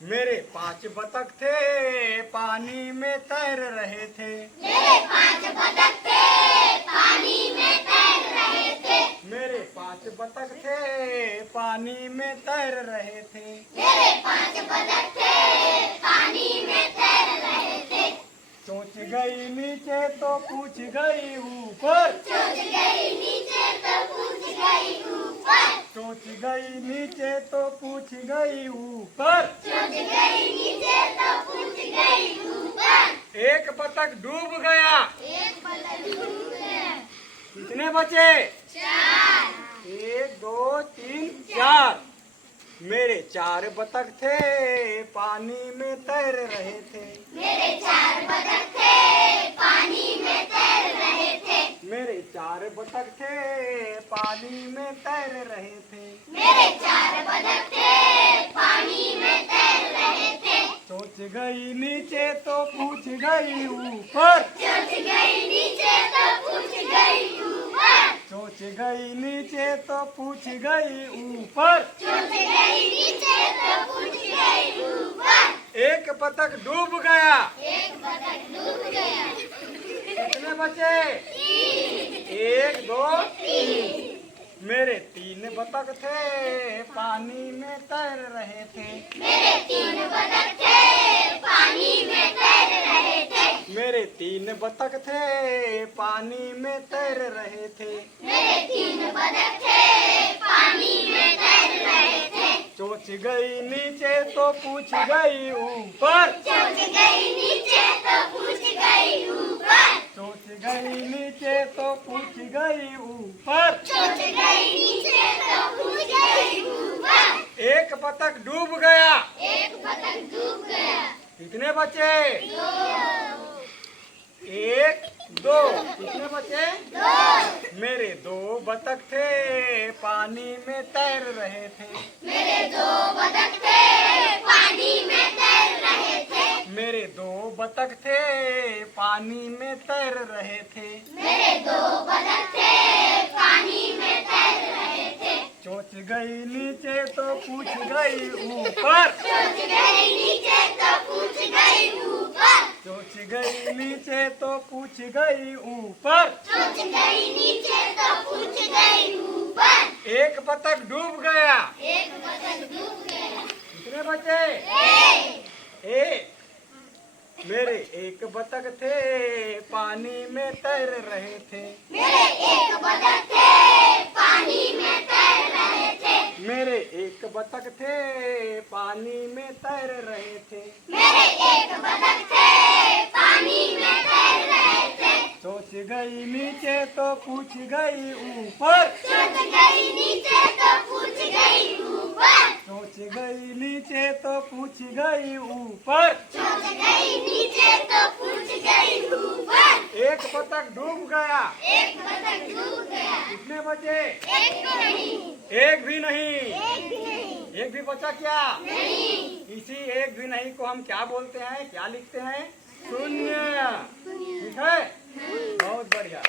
मेरे 5 बतख थे पानी में तैर रहे थे। मेरे 5 बतख थे पानी में तैर रहे थे। मेरे 5 बतख थे पानी में तैर रहे थे। मेरे 5 बतख थे पानी में तैर रहे थे। सोच गई नीचे तो पूछ गई ऊपर। सोच गई नीचे तो पूछ गई ऊपर। सोच गई नीचे तो पूछ गई ऊपर। सोच गई नीचे तो पूछ गई ऊपर। एक बतख डूब गया। एक बतख डूब गया। कितने बचे? 4। 1 2 3 4। मेरे 4 बतख थे पानी में तैर रहे थे। मेरे 4 बतख थे पानी में तैर रहे थे। मेरे 4 बतख थे पानी में तैर रहे थे। मेरे 4 बतख थे पानी में तैर रहे थे। सोच गई नीचे तो पूछ गई ऊपर। सोच गई नीचे तो पूछ गई ऊपर। सोच गई नीचे तो पूछ गई ऊपर। सोच गई नीचे तो पूछ गई ऊपर। एक बतख डूब गया। एक बतख डूब गया। कितने बचे? 1 2 3। मेरे 3 बतख थे पानी में तैर रहे थे। मेरे 3 बतख थे पानी में तैर रहे थे। मेरे 3 बतख थे पानी में तैर रहे थे। मेरे 3 बतख थे पानी में तैर रहे थे। सोच गई नीचे तो पूछ गई ऊपर। सोच गई नीचे तो पूछ गई ऊपर। सोच गई नीचे तो पूछ गई ऊपर। सोच गई नीचे तो पूछ गई ऊपर। एक बतख डूब गया। एक बतख डूब गया। कितने बचे? 2। 1 2। कितने बचे? 2। मेरे 2 बतख थे पानी में तैर रहे थे। मेरे 2 बतख थे पानी में तैर रहे थे। मेरे 2 बतख थे पानी में तैर रहे थे। मेरे 2 बतख थे पानी में तैर रहे थे। सोच गई नीचे तो पूछ गई ऊपर। सोच गई नीचे तो पूछ गई ऊपर। सोच गई नीचे तो पूछ गई ऊपर। सोच गई नीचे तो पूछ गई ऊपर। एक बतख डूब गया। एक बतख डूब गया। कितने बचे? 1। मेरे 1 बतख थे पानी में तैर रहे थे। मेरे 1 बतख थे पानी में तैर रहे थे। मेरे 1 बतख थे पानी में तैर रहे थे। मेरे 1 बतख थे पानी में तैर रहे थे। सोच गई नीचे तो पूछ गई ऊपर। सोच गई नीचे तो पूछ गई ऊपर। सोच गई नीचे तो पूछ गई ऊपर। सोच गई नीचे तो पूछ गई ऊपर। एक बतख डूब गया। एक बतख डूब गया। कितने बचे? एक भी नहीं। एक भी नहीं। एक भी नहीं। एक भी बचा क्या? नहीं। इसी एक भी नहीं को हम क्या बोलते हैं, क्या लिखते हैं? शून्य। ठीक है, बहुत बढ़िया।